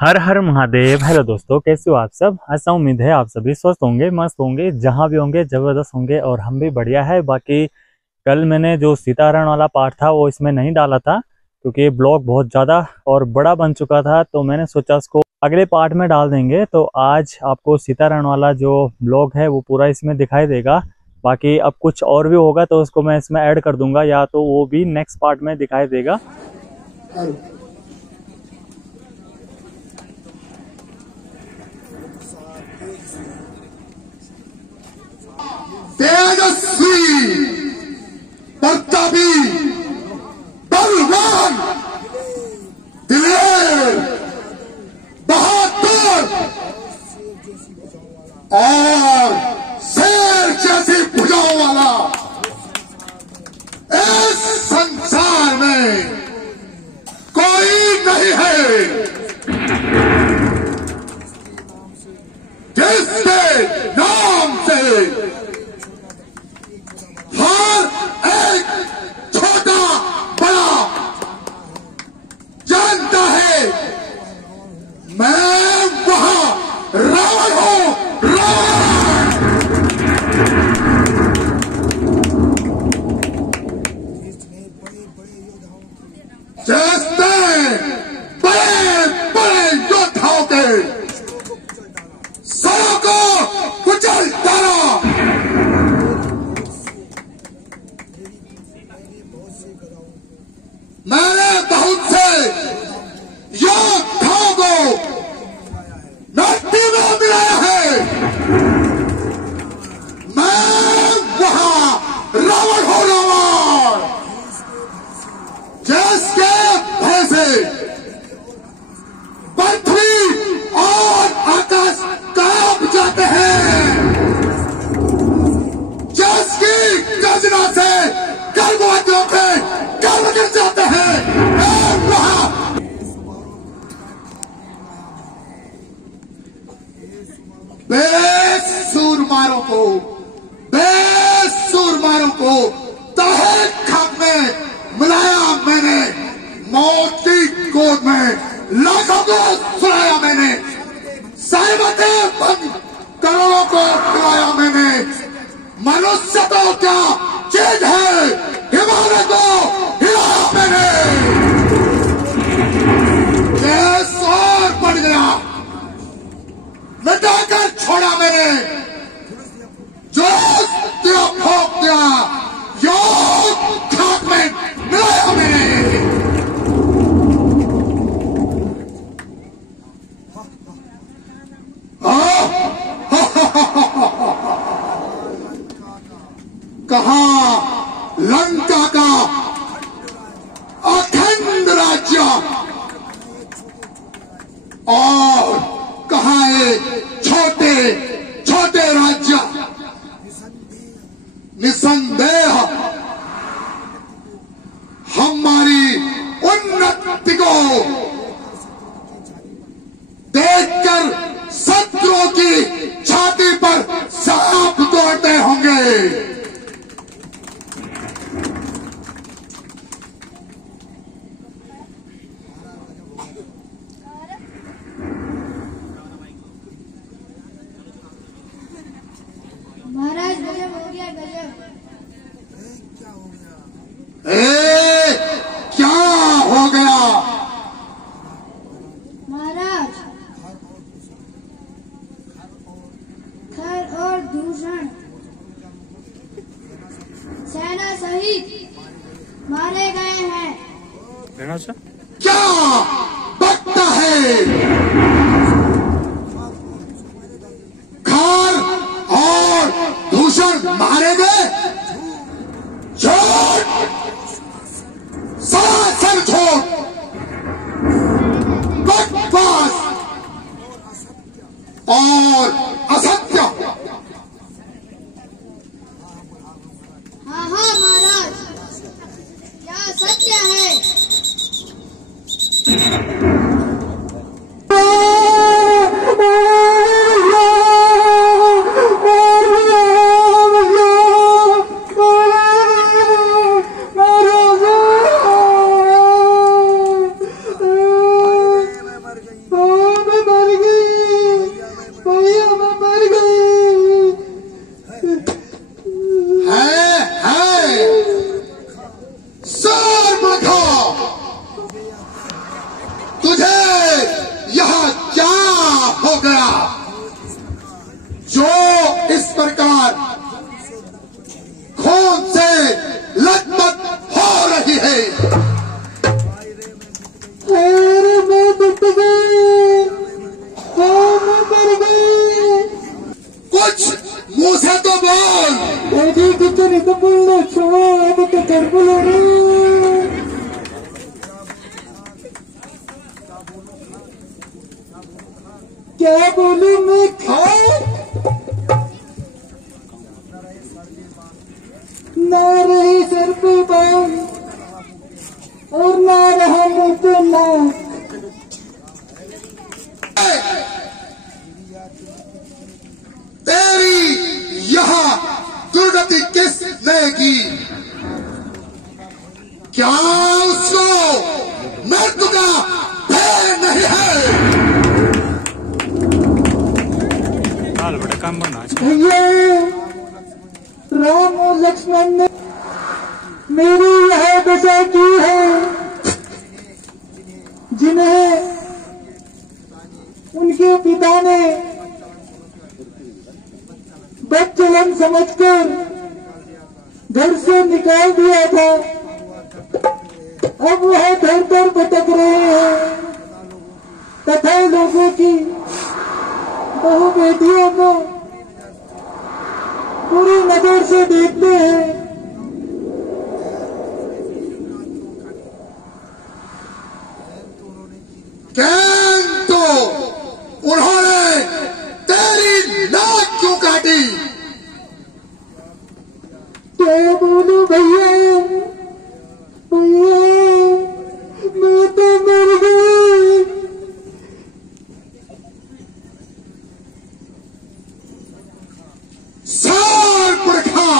हर हर Mahadev. Hello दोस्तों, कैसे हो आप सब। ऐसा उम्मीद है आप सभी स्वस्थ होंगे, मस्त होंगे, जहां भी होंगे जबरदस्त होंगे और हम भी बढ़िया है। बाकी कल मैंने जो सीताहरण वाला पार्ट था वो इसमें नहीं डाला था क्योंकि ब्लॉग बहुत ज़्यादा और बड़ा बन चुका था, तो मैंने सोचा इसको अगले पार्ट में डाल देंगे। तो आज आपको सीताहरण वाला जो ब्लॉग है वो पूरा इसमें दिखाई देगा। बाकी अब कुछ और भी होगा तो उसको मैं इसमें ऐड कर दूंगा, या तो वो भी नेक्स्ट पार्ट में दिखाई देगा। तेजस्वी, प्रतापी, बलवान, दिलेर, बहादुर और शेर जैसी भुजाओं वाला इस संसार में कोई नहीं है जिसके नाम से हर एक छोटा बड़ा जानता है मैं वहां रावण हूं, रावण। जैसे बड़े बड़े योद्धाओं के सरों को कुचल डाला, मैंने बहुत से योद्धाओं को नदी में मिलाया है। मैं वहां रावण हूं, रावण, जिसके भय से पृथ्वी और आकाश कांप जाते हैं, जिसकी गर्जना से गर्भवतियों के गर्भ गिर जाते हैं। बेसुरमारों को तहे खाक में मिलाया मैंने, मौत की गोद में लाखों को सुलाया मैंने, सहमतें बंद करोड़ों को खिलाया मैंने। मनुष्य तो क्या चीज है, हिमालय को हिलाया मैंने। देश और बढ़ गया, मिटाकर छोड़ा मैंने, जो दिया फोक दिया, योग खाक में मिलाया मैंने। कहा लंका का अखंड राज्य और कहा छोटे छोटे राज्य, निसंदेह हमारी उन्नति को देखकर शत्रुओं की छाती पर सांप दौड़ते होंगे। महाराज गजब हो गया, गजब। क्या हो गया महाराज? खर और दूषण सेना सहित मारे गए हैं। क्या बकता है? खार और दूषण मारे गए? झूठ, सरासर झूठ, बकवास और असत्य। हाँ हाँ महाराज, यह सत्य है। जो इस प्रकार खून से लथपथ हो रही है, मैं डूब गई, मैं मर गई। कुछ मुंह से तो बोल। अजी कुछ नहीं तो बोलना, छोड़ो अब तो कर बोलो रे। क्या बोलूं मैं, खाऊं ना रही सर पे बाल और ना रहा मुंह पे नाक। तेरी यहाँ दुर्गति किसने की? क्या उसको मृत्यु का भय नहीं है? बड़ा काम बनना भैया, राम और लक्ष्मण ने मेरी यह दशा की है, जिन्हें उनके पिता ने बदचलन समझकर घर से निकाल दिया था। अब वह दर दर भटक रहे हैं तथा लोगों की बहु बेटियों को पूरी नजर से देखते हैं। तो उन्होंने तेरी नाक क्यों काटी? क्या बोलूं भैया, भैया मैं तो मर गई। सार पुरखा,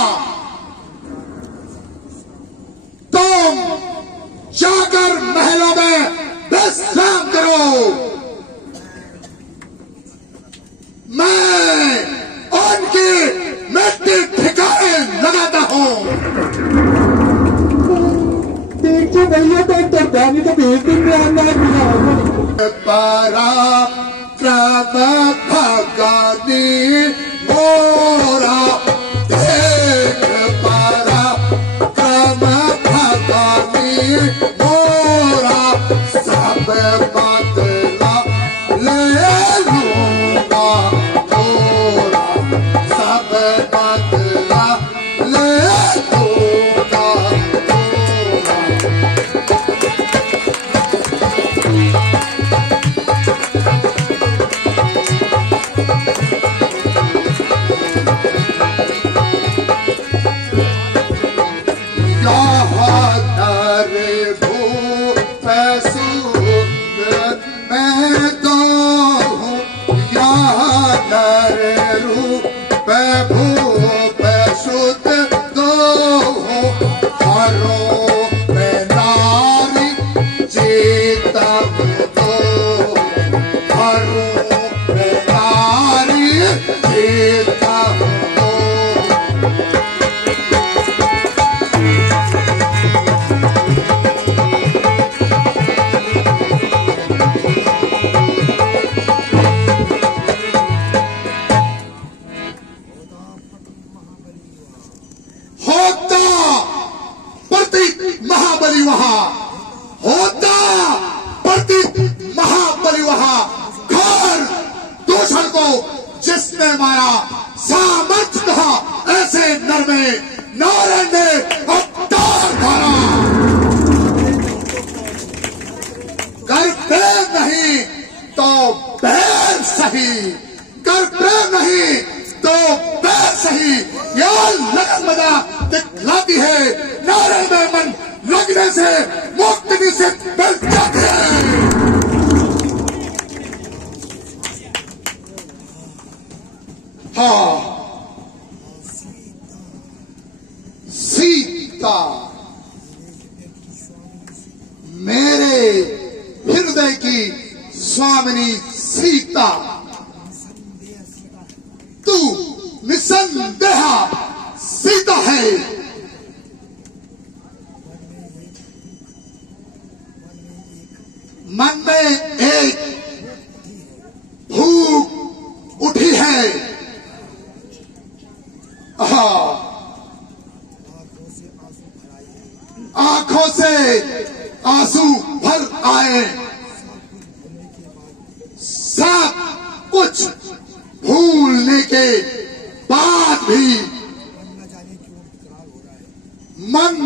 तुम जाकर महलों में विश्राम करो। मैं उनकी मिट्टी ठिकाने लगाता हूँ। देखिए भैया, तो दानी तो भेज देंगे आना। पराक्रम भगानी मोरा, देख पराक्रम भगानी मोरा, सब बदला ले लूंगा मोरा, सब बदला ले लूंगा मोरा। महाबली वहां होता, प्रतीक महाबली वहां, घर दूषण को जिसने मारा, सामर्थ्य कहा ऐसे नर में नारायण ने अवतार धारा। कर प्रेम नहीं तो बैर सही, कर प्रेम नहीं तो बैर सही, या लगन बजा दिखला से मुक्ति निश्चित मिल जाती है। हाँ, सीता मेरे हृदय की स्वामिनी सीता, तू निसंदेह सीता है। मन में एक भूख उठी है। आंखों से आंसू भर आए, सब कुछ भूलने के बाद भी मन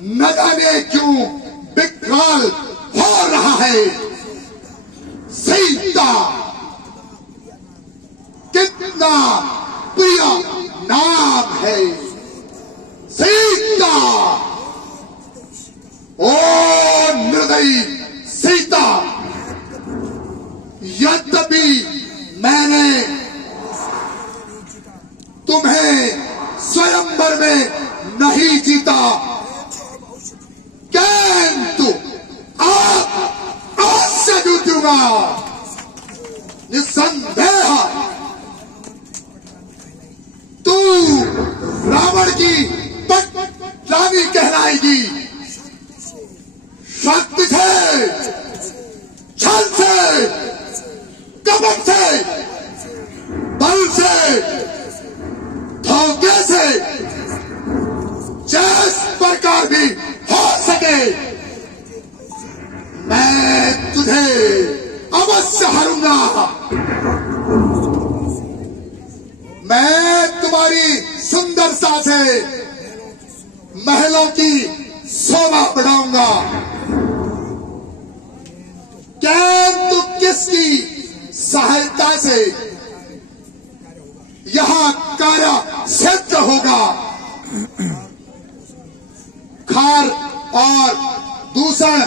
न जाने क्यों विकराल हो रहा है। सीता कितना प्रिय नाम है। सीता, ओ निर्दयी सीता, यद्यपि मैंने तुम्हें स्वयंवर में नहीं जीता, किंतु आज से जीतूंगा निसंदेह। तू रावण की पटरानी कहलाएगी। शक्ति से, छल से, कपट से, बल से, धोखे से, जिस प्रकार भी हो सके मैं तुझे अवश्य हारूंगा। मैं तुम्हारी सुंदरता से महलों की शोभा बढ़ाऊंगा। किंतु किसकी सहायता से यहां कार्य सिद्ध होगा? खार और दूषण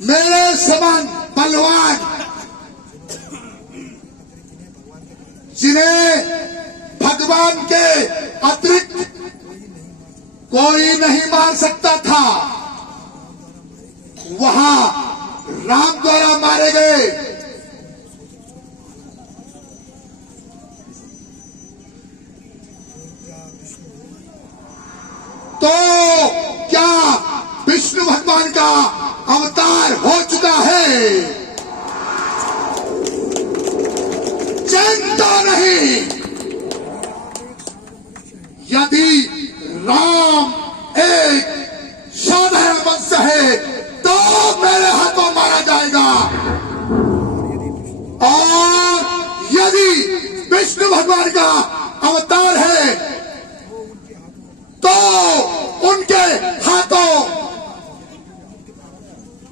मेरे समान बलवान, जिन्हें भगवान के अतिरिक्त कोई नहीं मार सकता था, वहां राम द्वारा मारे गए। तो क्या विष्णु भगवान का अवतार हो चुका है? चिंता नहीं, यदि राम एक साधारण वंश है तो मेरे हाथों मारा जाएगा, और यदि विष्णु भगवान का अवतार है तो उनके हाथों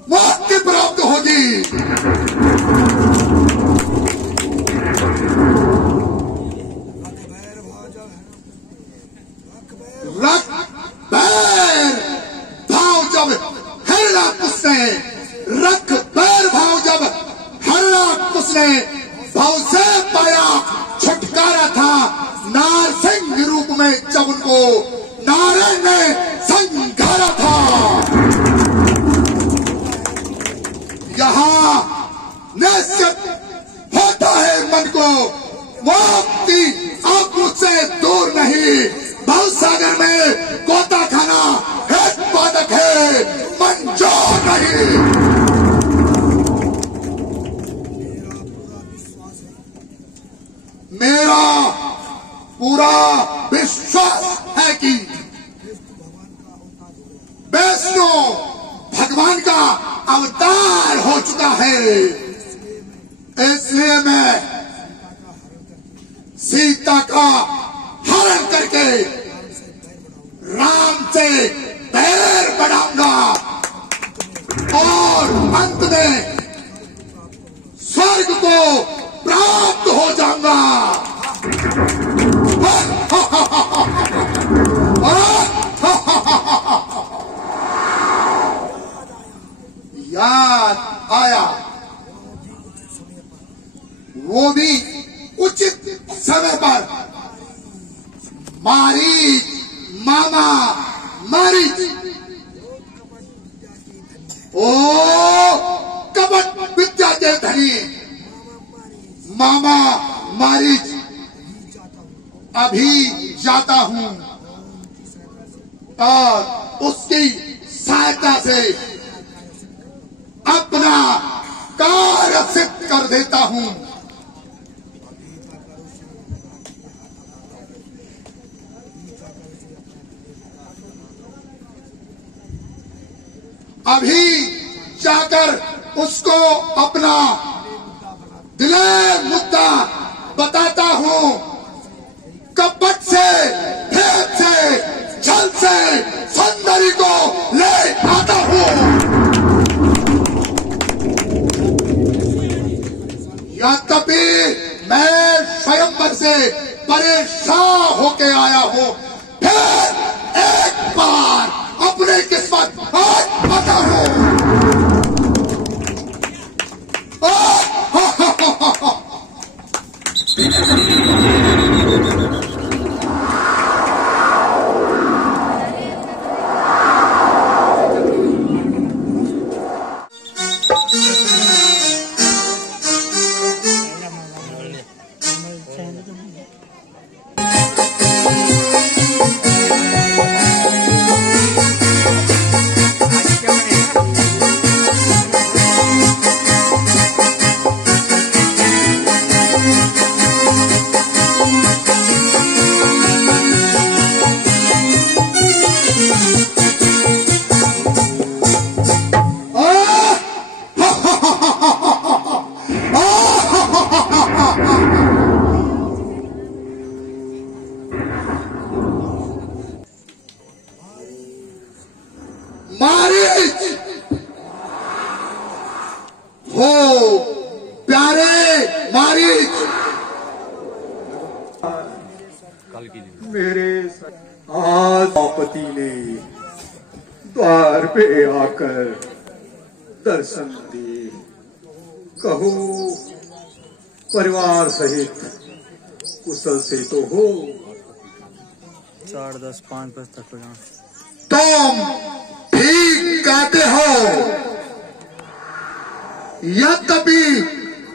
मुक्ति प्राप्त होगी। रक्त बैर भाव जब हिरण्याकुश ने, रक्त बैर भाव जब हिरण्याकुश ने भाव से पाया छुटकारा था, नारसिंह रूप में जब उनको नारायण ने संघारा था। यहां निश्चित होता है मन को मुक्ति, अब मुझसे दूर नहीं। भवसागर में गोता खाना हेत बाधक है, मंजूर नहीं। मेरा पूरा विश्वास है कि विष्णु भगवान का अवतार हो चुका है, इसलिए मैं सीता का हरण करके राम से पैर बढ़ाऊंगा और अंत में स्वर्ग को प्राप्त हो जाऊंगा। मामा मारीच, ओ कपट विद्या के धनी मामा मारीच, अभी जाता हूं और उसकी सहायता से अपना कार्य सिद्ध कर देता हूं। अभी जाकर उसको अपना दिले मुद्दा बताता हूं। कपट से, भेद से, छल से सुंदरी को ले आता हूं। यद्यपि मैं स्वयंवर से परेशान होके आया हूं, फिर एक बार अपनी किस्मत आता हूं। मारीच हो प्यारे मारीच, मेरे आज पति ने द्वार पे आकर दर्शन दिए। कहो परिवार सहित कुशल से तो हो। 4, 10, 5 बजे तक हो जाना। तुम ठीक कहते हो, यद्यपि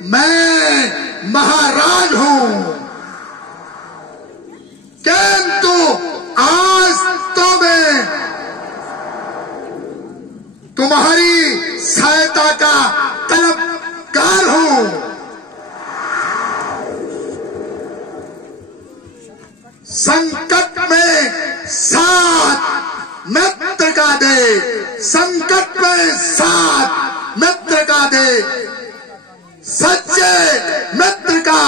मैं महाराज हूं, किंतु आज तो मैं तुम्हारी सहायता का तलबगार हूं। संकट में साथ मित्र का दे, संकट में साथ मित्र का दे, सच्चे मित्र का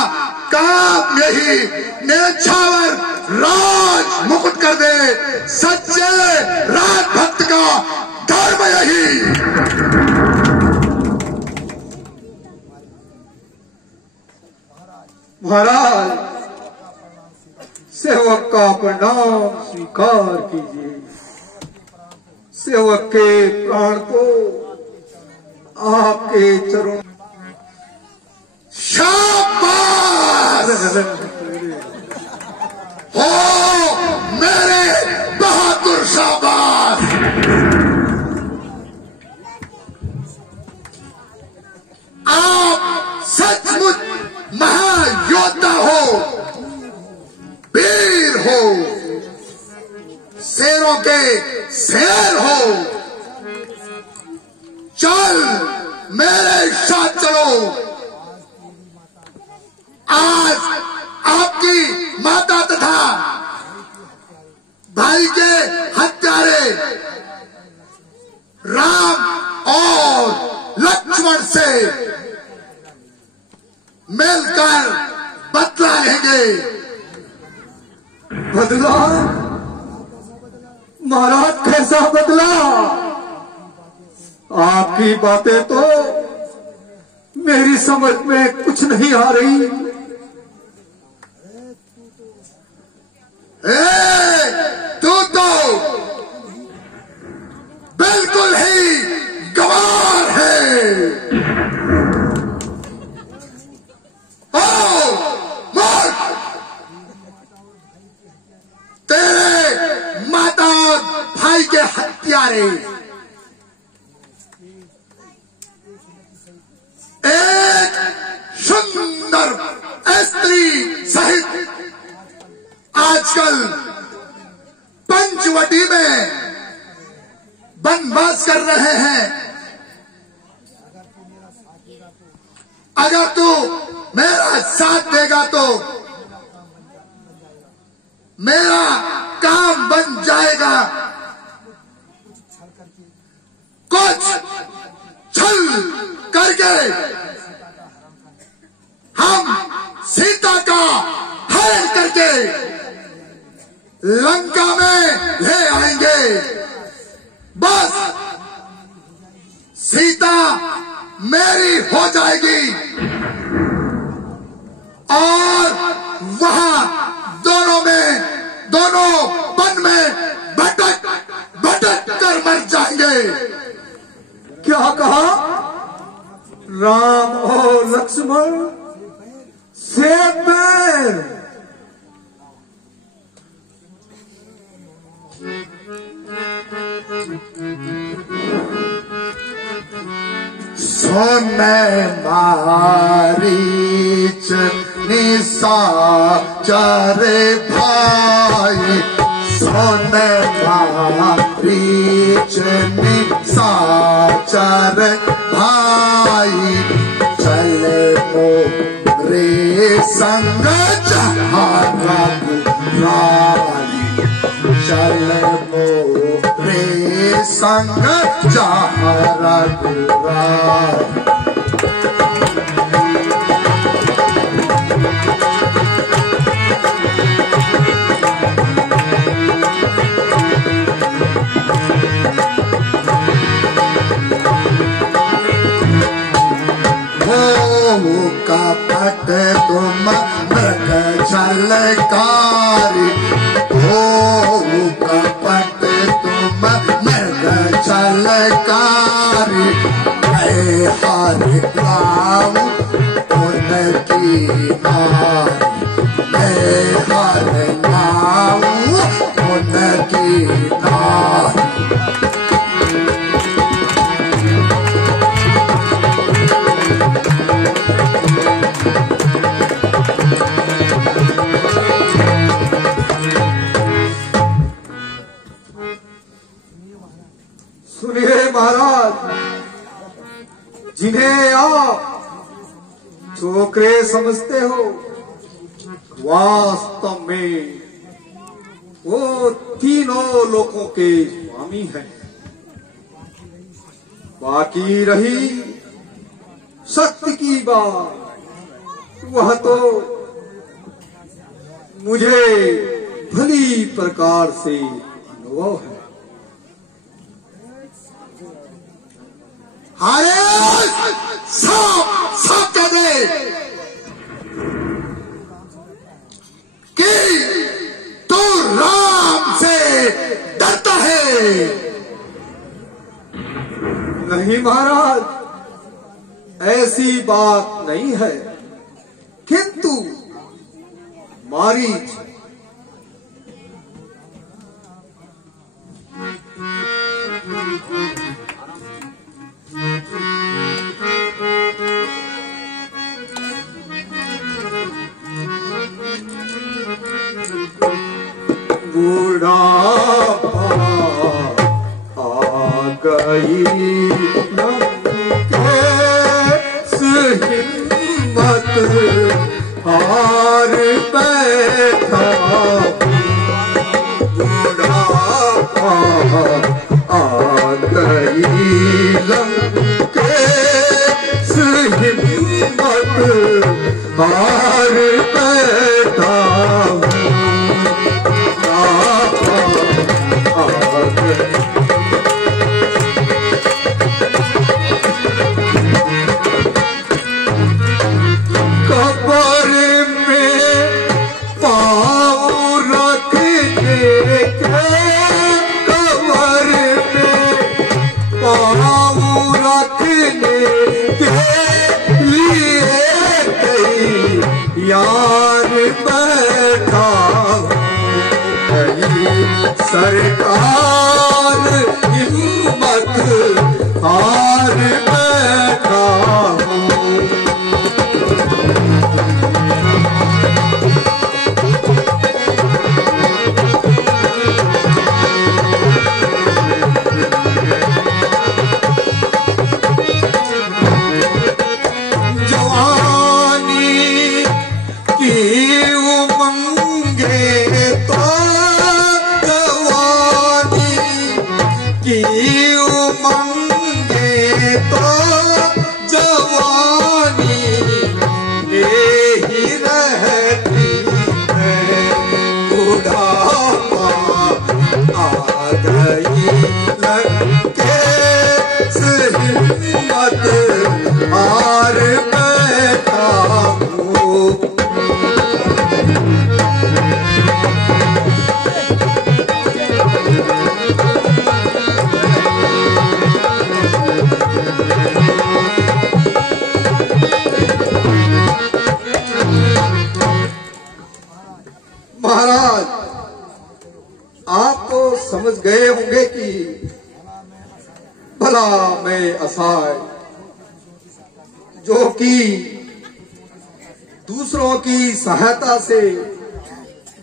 काम यही न्यौछावर राज मुकुट कर दे, सच्चे राजभक्त का धर्म यही। महाराज, सेवक का प्रणाम स्वीकार कीजिए। सेवक के प्राण को आपके चरण। शाबाश हो मेरे बहादुर शाबाश। आप सचमुच महायोद्धा हो, वीर हो, शेरों के शेर हो। चल मेरे साथ चलो। आज आपकी माता तथा भाई के हत्यारे राम और लक्ष्मण से मिलकर बदला लेंगे। बदला? महाराज कैसा बदला? आपकी बातें तो मेरी समझ में कुछ नहीं आ रही। तू तो बिल्कुल ही गंवार है। मूर्ख! तेरे भाई के हत्यारे एक सुंदर स्त्री सहित आजकल पंचवटी में वनवास कर रहे हैं। अगर तू मेरा साथ देगा तो मेरा काम बन जाएगा। कुछ छल करके हम सीता का हरण करके लंका में ले आएंगे। बस सीता मेरी हो जाएगी और वहां दोनों वन में भटक कर मर जाएंगे। क्या कहा? राम और लक्ष्मण सेब में सोने मारीच निशाचर भाई, सोने मारीच निशाचर भाई, चले मोरे संग जहाँ रघुराई, चले मोरे संग जहाँ रघुराई। कपट तुम मृग छलकारी, हो कपट तुम मृग छलकारी, मैं हर नाम उनकी नारी, मैं हर नाम उनकी नारी। सुनिए महाराज, जिन्हें आप छोकरे समझते हो, वास्तव में वो तीनों लोकों के स्वामी हैं। बाकी रही शक्ति की बात, वह तो मुझे भली प्रकार से अनुभव है। अरे साफ कह दे कि तू राम से डरता है। नहीं महाराज, ऐसी बात नहीं है, किंतु मारीच बुढ़ापा आ गई हिम्मत हार बैठा, बुढ़ापा आ गई लंकेश हिम्मत हार बैठा। यार बैठा सरकार हिम्मत हार बैठा हूँ। महाराज, आप तो समझ गए होंगे कि भला मैं असहाय जो कि दूसरों की सहायता से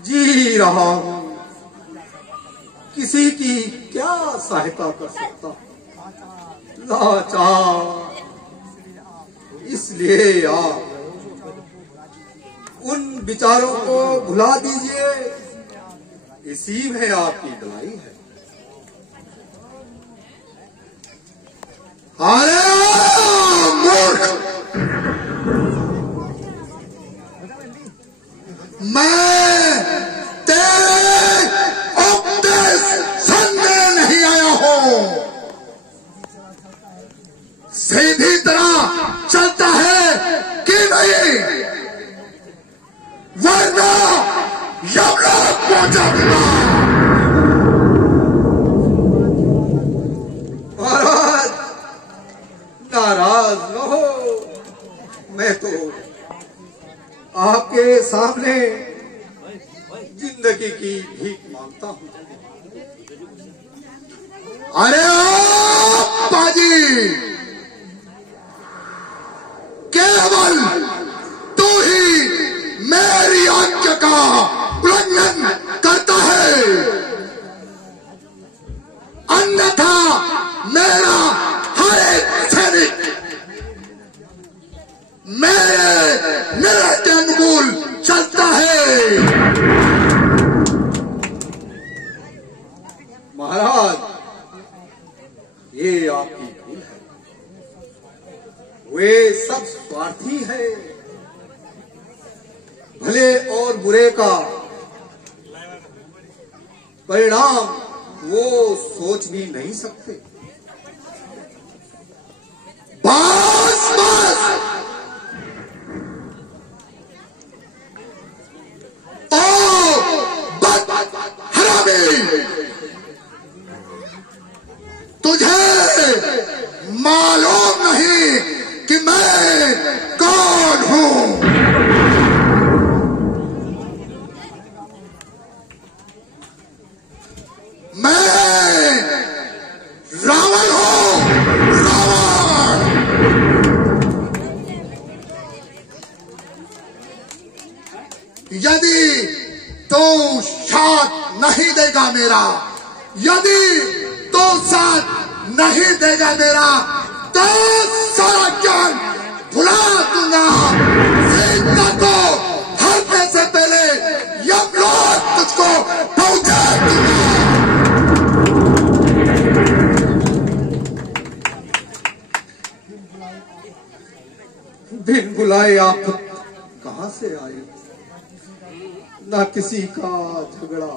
जी रहा हूं, किसी की क्या सहायता कर सकता, लाचार। इसलिए आप उन विचारों को भुला दीजिए, इसी में आपकी भलाई है। अरे मूर्ख, मैं तेरे उपदेश सुनने नहीं आया हूं। सीधी तरह चलता है कि नहीं, वरना यमलोक पहुंचा दूंगा। महाराज, नाराज न हो, मैं तो आपके सामने जिंदगी की भीख मांगता हूं। अरे ओ बाजी, केवल तू ही मेरी आज्ञा का उल्लंघन करता है, अन्यथा मेरा हर एक सैनिक मेरे निर्णय के अनुकूल चलता है। महाराज, ये आपकी भूल है। वे सब स्वार्थी है, भले और बुरे का परिणाम वो सोच भी नहीं सकते। बस बस, ओ हरामी, तुझे मालूम नहीं कि मैं कौन हूं। मैं रावण हूं, रावण। यदि तो साथ नहीं देगा मेरा, यदि तो साथ नहीं देगा मेरा, तो सारा ज्ञान भुला दूंगा। सीता को हरने से पहले यमलोक तुझको पहुंचा दूंगा। बिन बुलाए आप कहां से आए? न किसी का झगड़ा,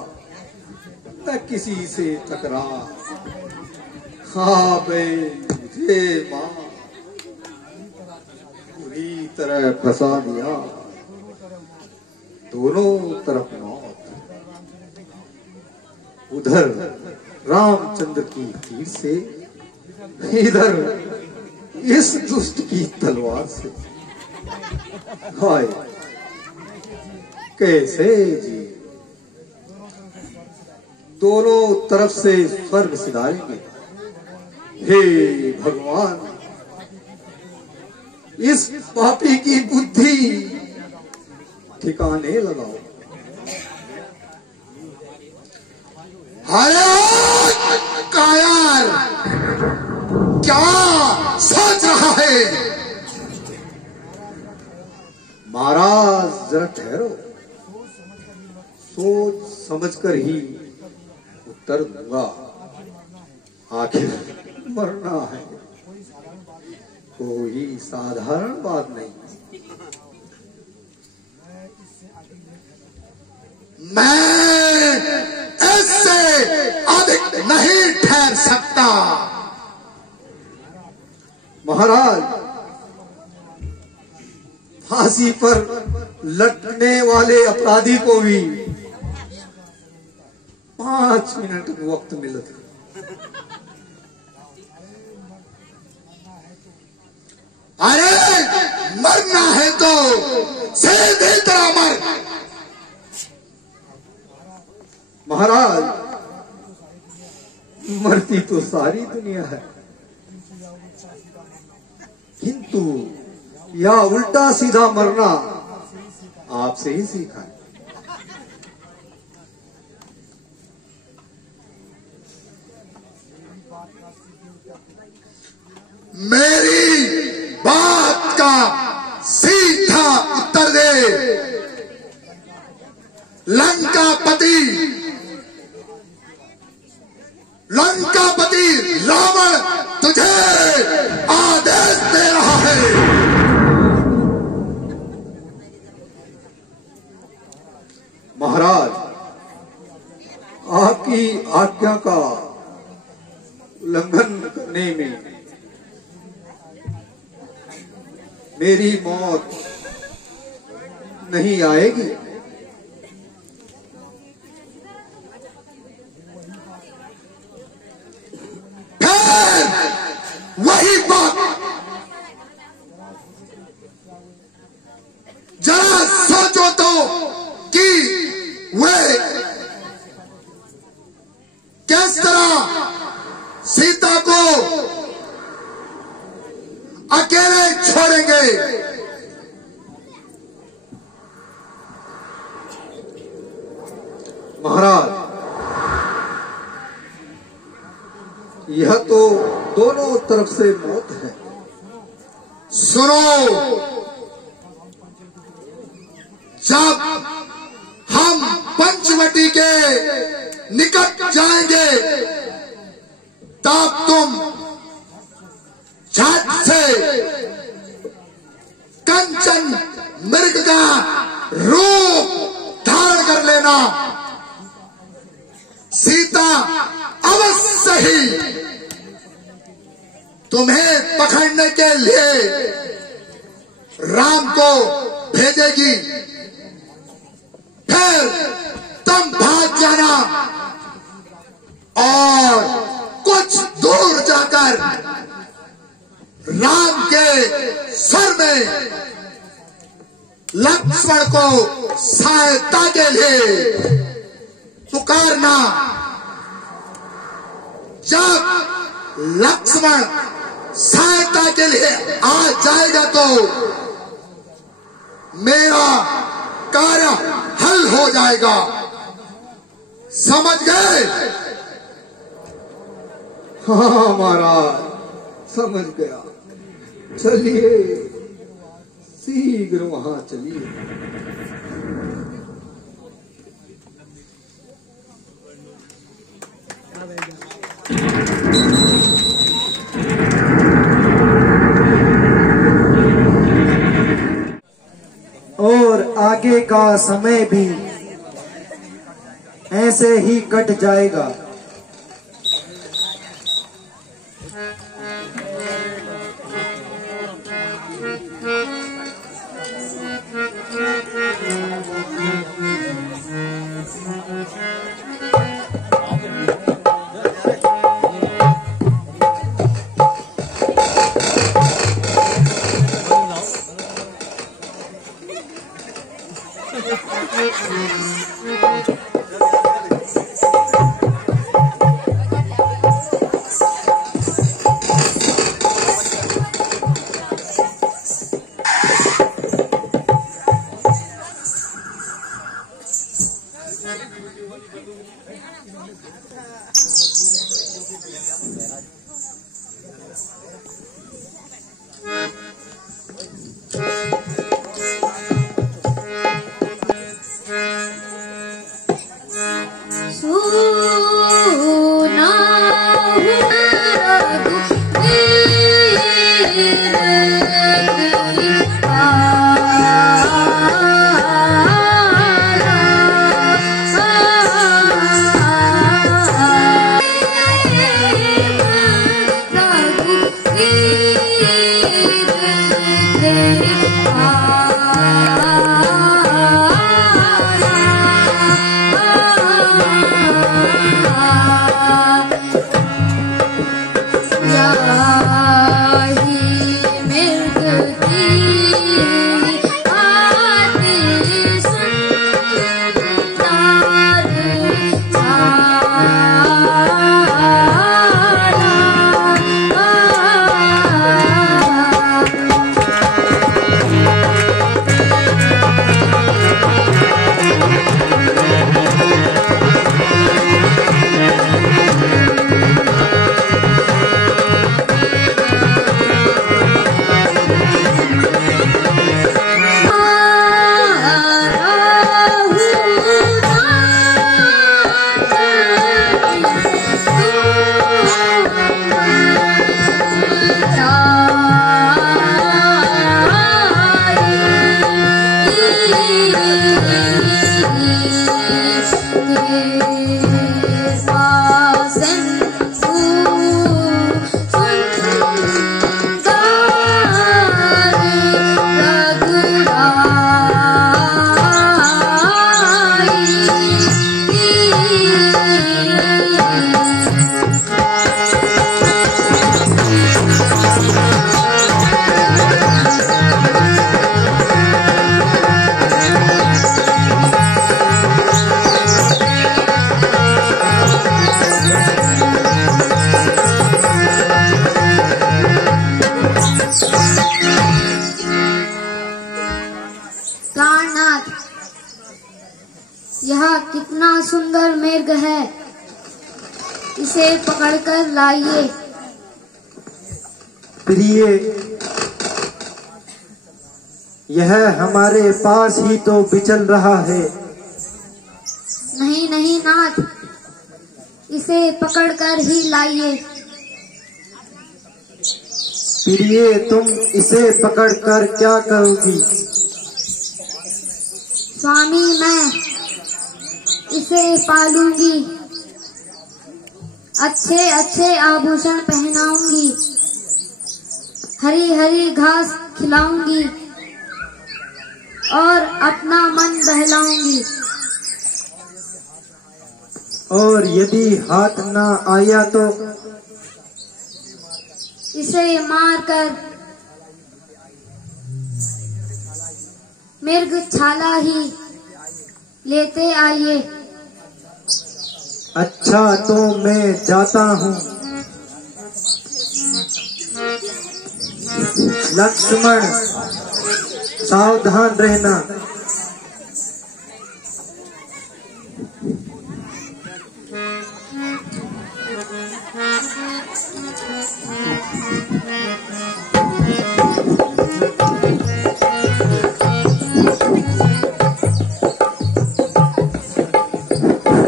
न किसी से टकरार। हाँ भाई, मुझे मां पूरी तरह फंसा दिया। दोनों तरफ मौत, उधर रामचंद्र की तीर से, इधर इस दुष्ट की तलवार से। हाय, कैसे जी। दोनों तरफ से स्वर्ग सिधारेंगे। हे भगवान, इस पापी की बुद्धि ठिकाने लगाओ। अरे कायर, क्या सोच रहा है? महाराज जरा ठहरो, सोच समझकर ही उत्तर दूंगा। आखिर मरना है, कोई साधारण बात नहीं। मैं इससे अधिक नहीं ठहर सकता। महाराज, फांसी पर लटकने वाले अपराधी को भी 5 मिनट वक्त मिलता। अरे मरना है तो सीधे तरह मर। महाराज, मरती तो सारी दुनिया है, किंतु यह उल्टा सीधा मरना आपसे ही सीखा है। मेरी बात का सीधा उत्तर दे। लंकापति रावण तुझे आदेश दे रहा है। महाराज, आपकी आज्ञा का उल्लंघन करने में मेरी मौत नहीं आएगी। फिर वही बात, जरा सोचो तो कि वे किस तरह सीता को अकेले छोड़ेंगे। महाराज, यह तो दोनों तरफ से मौत है। सुनो, जब हम पंचवटी के निकट जाएंगे तब तुम झट से कंचन मृग का रूप धारण कर लेना। सीता अवश्य ही तुम्हें पकड़ने के लिए राम को भेजेगी। फिर तुम भाग जाना और कुछ दूर जाकर राम के सर में लक्ष्मण को सहायता के लिए पुकारना। जब लक्ष्मण सहायता के लिए आ जाएगा तो मेरा कार्य हल हो जाएगा। समझ गए? हाँ महाराज, समझ गया। चलिए, शीघ्र वहां चलिए। और आगे का समय भी ऐसे ही कट जाएगा। सुंदर मृग है, इसे पकड़कर लाइए। प्रिय, यह हमारे पास ही तो विचल रहा है। नहीं नहीं नाथ, इसे पकड़कर ही लाइए। प्रिय, तुम इसे पकड़कर क्या करोगी? स्वामी, मैं इसे पालूंगी, अच्छे अच्छे आभूषण पहनाऊंगी, हरी हरी घास खिलाऊंगी और अपना मन बहलाऊंगी। और यदि हाथ ना आया तो? इसे मारकर मृग छाला ही लेते आइए। अच्छा, तो मैं जाता हूँ। लक्ष्मण, सावधान रहना।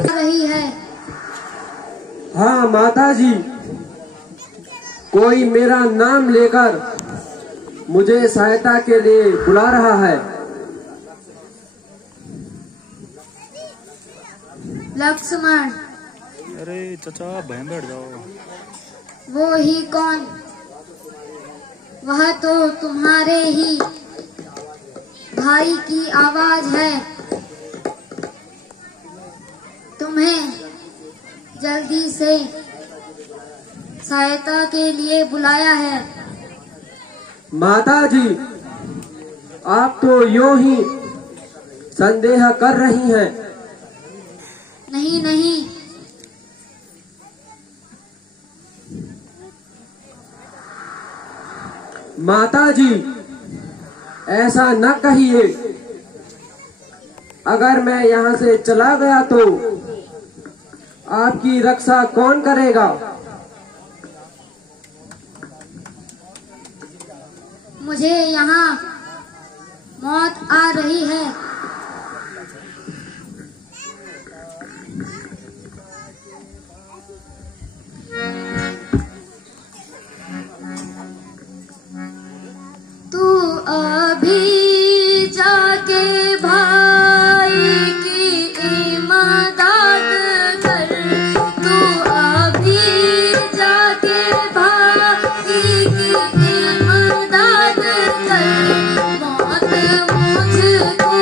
रही है। हाँ माता जी, कोई मेरा नाम लेकर मुझे सहायता के लिए बुला रहा है। लक्ष्मण, अरे चचा बहन बैठ जाओ। वो ही कौन? वह तो तुम्हारे ही भाई की आवाज है। तुम्हें जल्दी से सहायता के लिए बुलाया है। माता जी, आप तो यूं ही संदेह कर रही हैं। नहीं नहीं, माता जी, ऐसा न कहिए। अगर मैं यहाँ से चला गया तो आपकी रक्षा कौन करेगा? मुझे यहाँ मौत आ रही है। तू अभी जाके भाई की इमदाद कर। तू अभी जाके भाई की इमदाद कर। मौत मुझको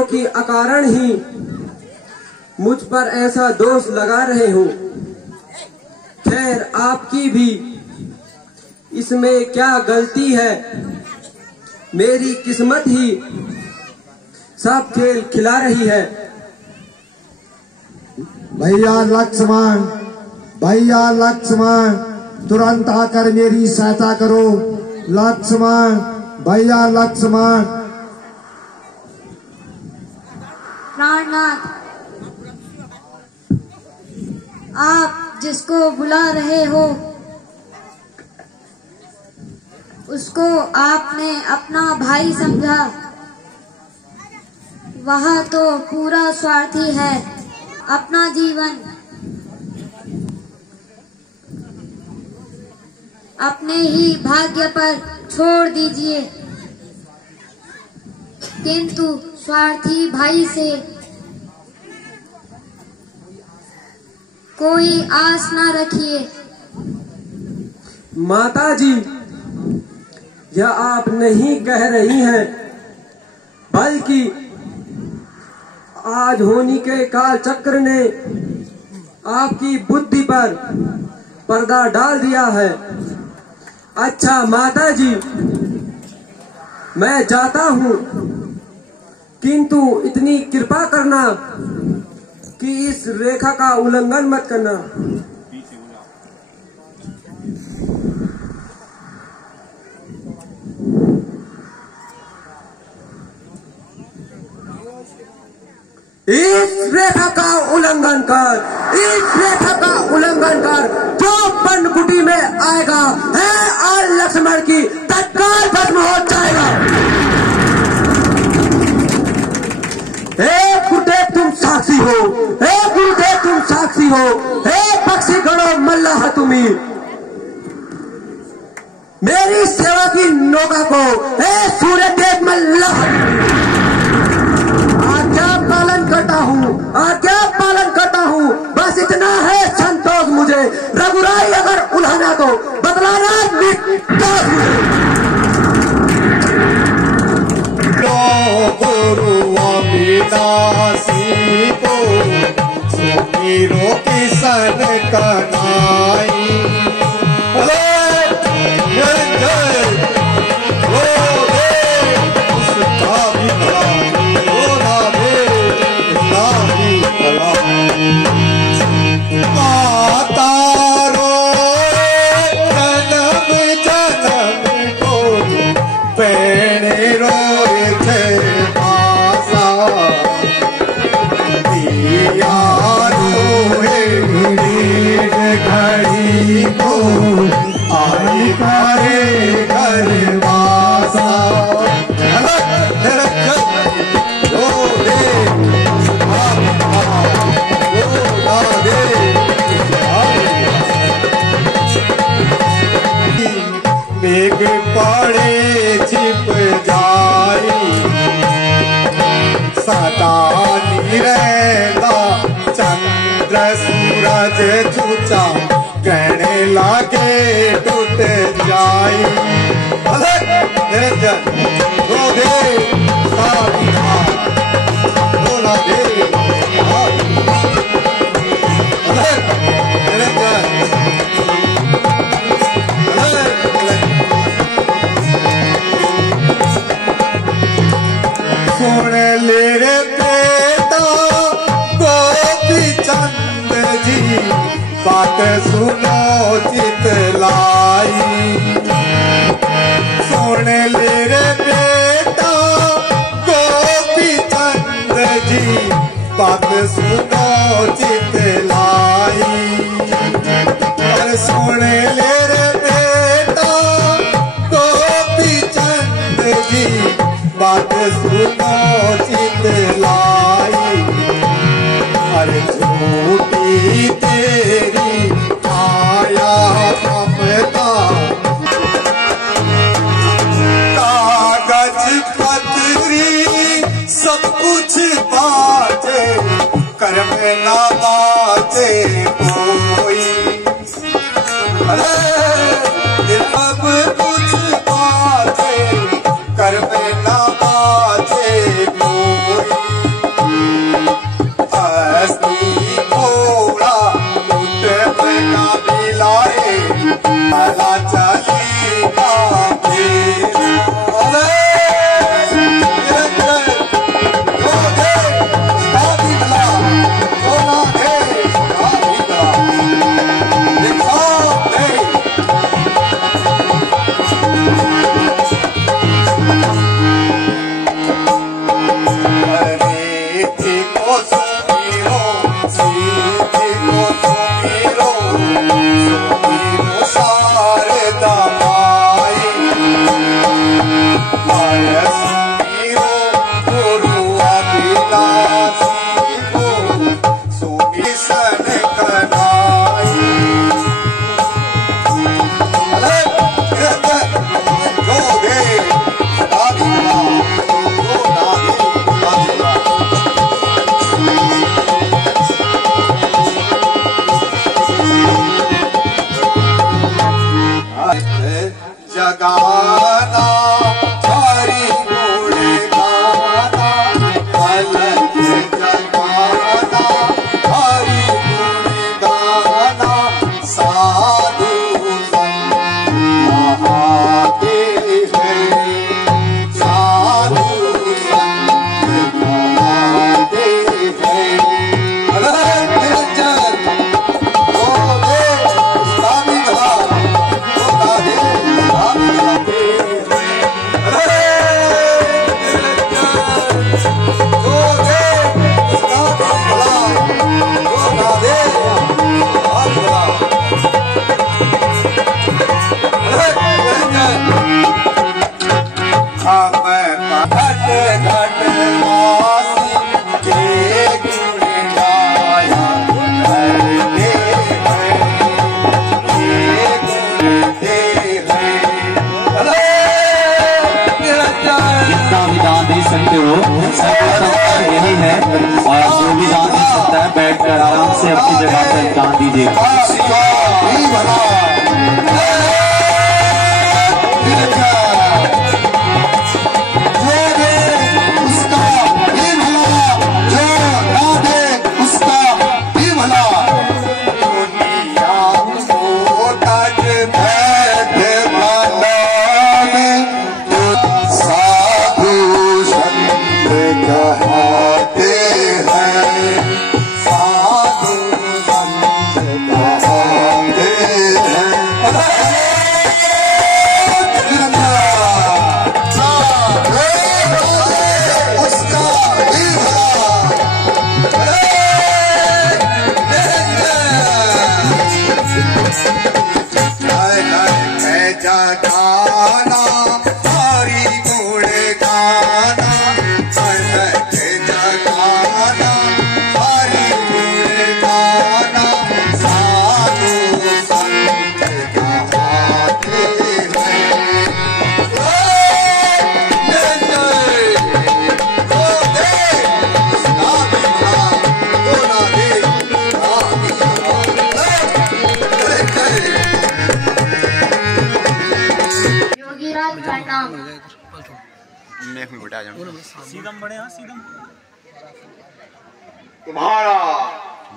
जो कि अकारण ही मुझ पर ऐसा दोष लगा रहे हो। खैर, आपकी भी इसमें क्या गलती है, मेरी किस्मत ही सब खेल खिला रही है। भैया लक्ष्मण तुरंत आकर मेरी सहायता करो। लक्ष्मण, भैया लक्ष्मण। प्राणनाथ, आप जिसको बुला रहे हो उसको आपने अपना भाई समझा। वह तो पूरा स्वार्थी है। अपना जीवन अपने ही भाग्य पर छोड़ दीजिए, किंतु स्वार्थी भाई से कोई आस ना रखिए। माता जी, यह आप नहीं कह रही हैं, बल्कि आज होनी के काल चक्र ने आपकी बुद्धि पर पर्दा डाल दिया है। अच्छा माता जी, मैं जाता हूँ, किंतु इतनी कृपा करना कि इस रेखा का उल्लंघन मत करना। इस रेखा का उल्लंघन कर, इस रेखा का उल्लंघन कर। जो पनकुटी में आएगा है और लक्ष्मण की तत्काल भस्म हो जाएगा। हे गुरुदेव तुम साक्षी हो, हे गुरुदेव तुम साक्षी हो, हे पक्षी गणो मल्लाह तुम्ही मेरी सेवा की नौका को, हे सूर्यदेव मल्लाह आज्ञा पालन करता हूँ। बस इतना है संतोष मुझे। रघुराई अगर उल्हाना तो बदलाना गुरु अविनाशी को सुमीरो किसन कनाई। मेघ पड़े छिप जाई सदा निरैदा चंद्र सूरज चूचा कहने लागे टूट जाई। निरंजन रोधे सुन ले रे बेटा गोपी चंद जी, बात सुनो चित लाई। सुन ले रे बेटा गोपी चंद जी, बात सुनो चित लाई। और सुन ले रे बेटा गोपी चंद जी, बात सुनो चित लाई। अरे झूठी तेरी आया ममता, कागज पत्री सब कुछ बाजे, कर में ना बाजे कोई। अरे सब कुछ बाजे, कर में ना बाजे कोई। किसने कनाई जो दे दादीला जो दादीला जगाना हरी गुण गाना अलग जगाना हरी गुण गाना साधु संग महाते हैं साधु संग महाते हैं अलग निरंजन ओ दे स्वामी भला ओ दादे सकते हो यही है और जो भी दान दे सकता है बैठकर आराम से अपनी जगह पर दान दीजिए। तुम्हारा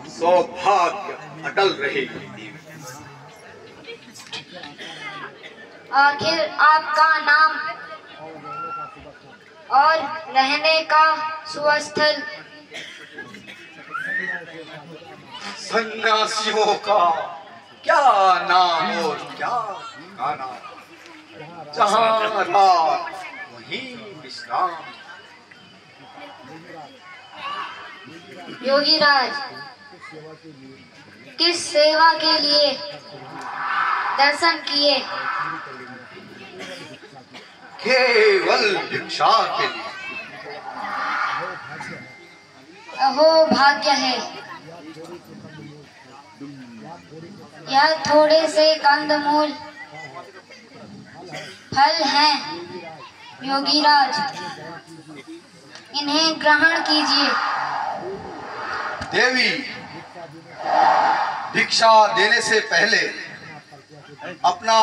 सौभाग्य अटल रहेगी। आखिर आपका नाम और रहने का सुस्थल? सन्यासियों का क्या नाम और क्या गाना, जहाँ रात वहीं विश्राम। योगीराज, किस सेवा के लिए दर्शन किए? केवल भिक्षा के लिए। अहो भाग्य है, यह थोड़े से कंदमूल फल हैं योगीराज, इन्हें ग्रहण कीजिए। देवी, भिक्षा देने से पहले अपना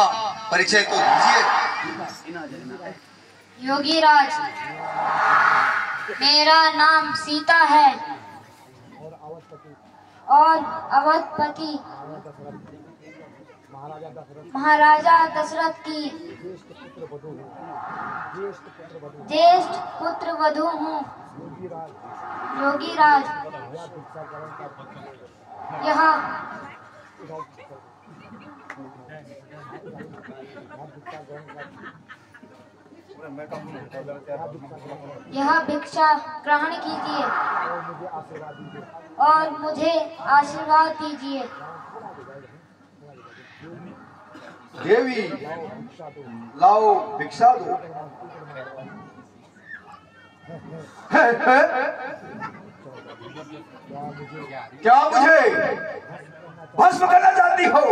परिचय तो दीजिए। योगीराज, मेरा नाम सीता है और अवधपति महाराजा दशरथ की ज्येष्ठ पुत्र वधू हूँ। योगीराज, यह भिक्षा ग्रहण कीजिए और मुझे आशीर्वाद दीजिए। देवी, लाओ भिक्षा दो। क्या मुझे भस्म करना चाहती हो?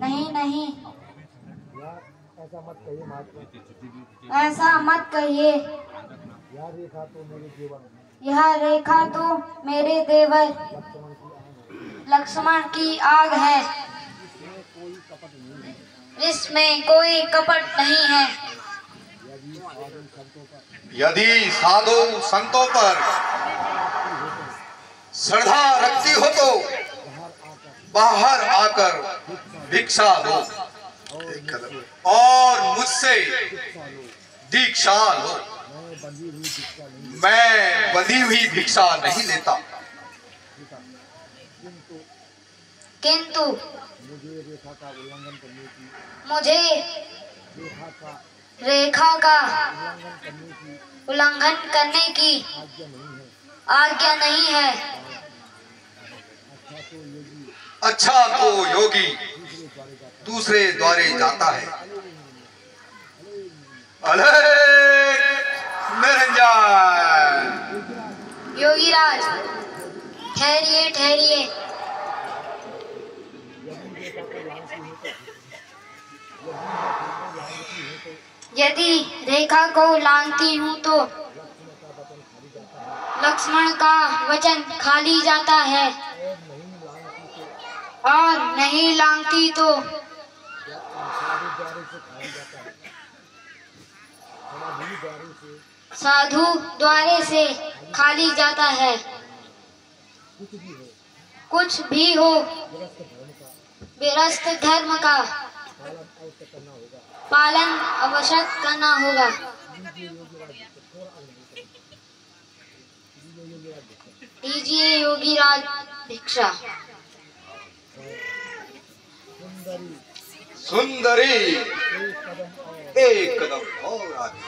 नहीं नहीं, ऐसा मत कहिए। यह रेखा तो मेरे देवर लक्ष्मण की आग है, इसमें कोई कपट नहीं है। यदि साधु संतों पर श्रद्धा रखती हो तो बाहर आकर भिक्षा लो और मुझसे दीक्षा लो। मैं बंधी हुई भिक्षा नहीं लेता। किंतु मुझे रेखा का उल्लंघन करने की आज्ञा नहीं है। अच्छा तो योगी दूसरे द्वारे जाता है। अलग निरंजन। योगीराज ठहरिए ठहरिए। यदि रेखा को लांघती हूँ तो लक्ष्मण का वचन खाली जाता है, और नहीं लांघती तो साधु द्वारे से खाली जाता है। कुछ भी हो गृहस्थ धर्म का पालन अवश्य करना होगा। दीजिए योगीराज भिक्षा। सुंदरी एक कदम और आगे।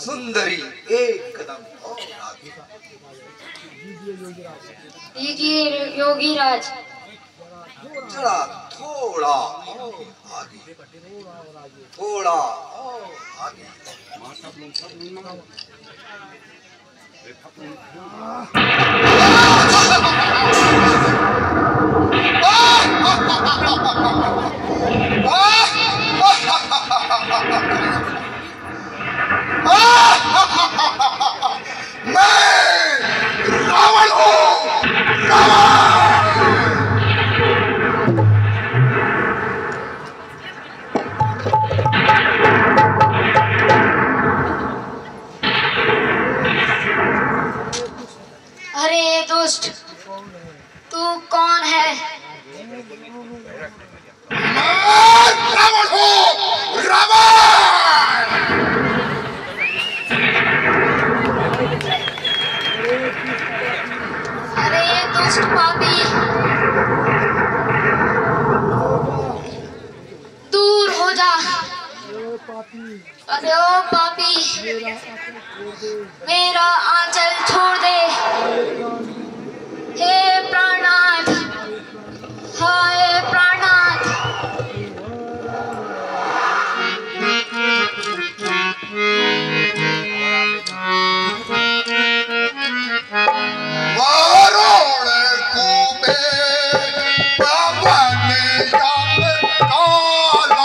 सुंदरी एक कदम और आगे। दीजिए योगीराज। जरा थोड़ा और आगे, थोड़ा और आगे। रावण हूँ, अरे दुष्ट, तू कौन है? रावण हूँ, रावण। अरे दुष्ट पापी, दूर हो जा। अरे ओ पापी, मेरा आंचल छोड़ दे। हे प्राणनाथ, हाय प्राणनाथ। वारुण कुबेर पवन यम काला,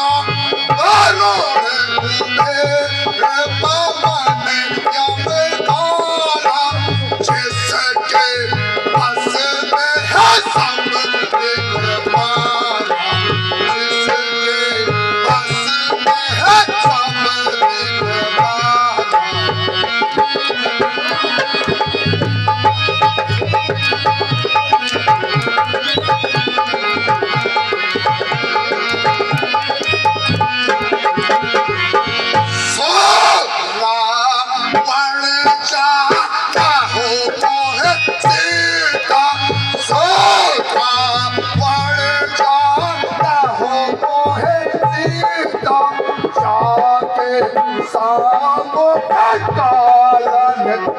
वारुण कुबेर पवन यम काला, जिसके बस में है सब दिखपाला, जिसके बस में है सब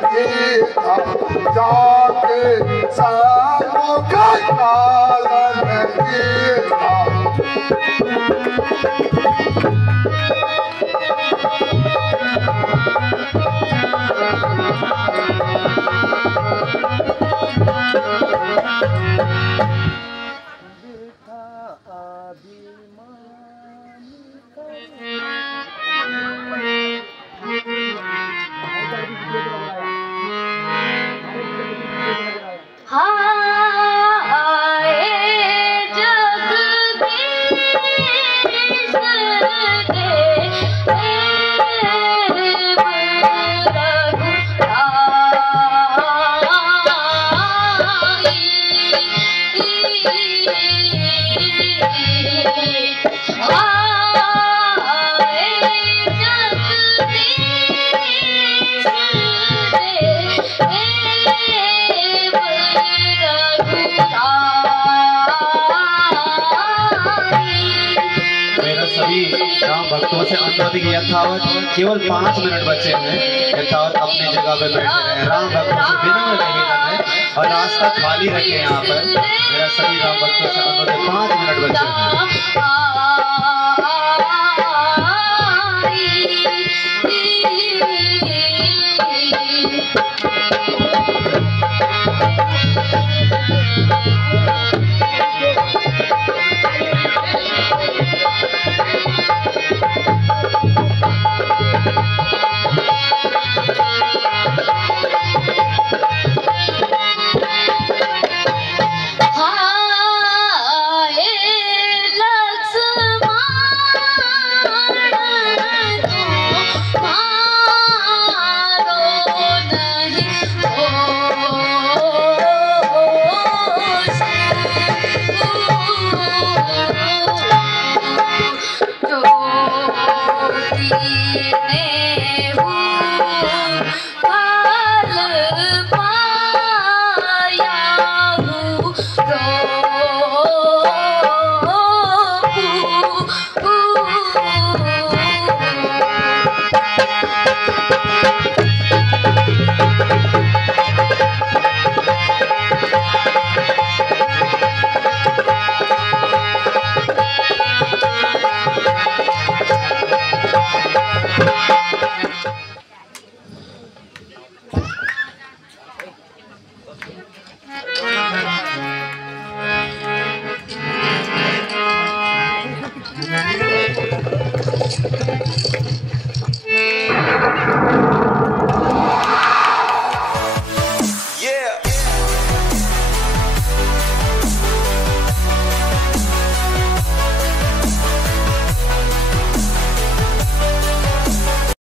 गीता जाके सामुख कालन गीता भक्तों से अनुरोध की यथावत केवल 5 मिनट बचे हैं, यथावत अपनी जगह पे बैठे रहे। राम भक्तों से विनम्र निवेदन है और रास्ता खाली रखे यहाँ पर। मेरा सभी राम भक्तों से अनुरोध है, 5 मिनट बचे हैं। ने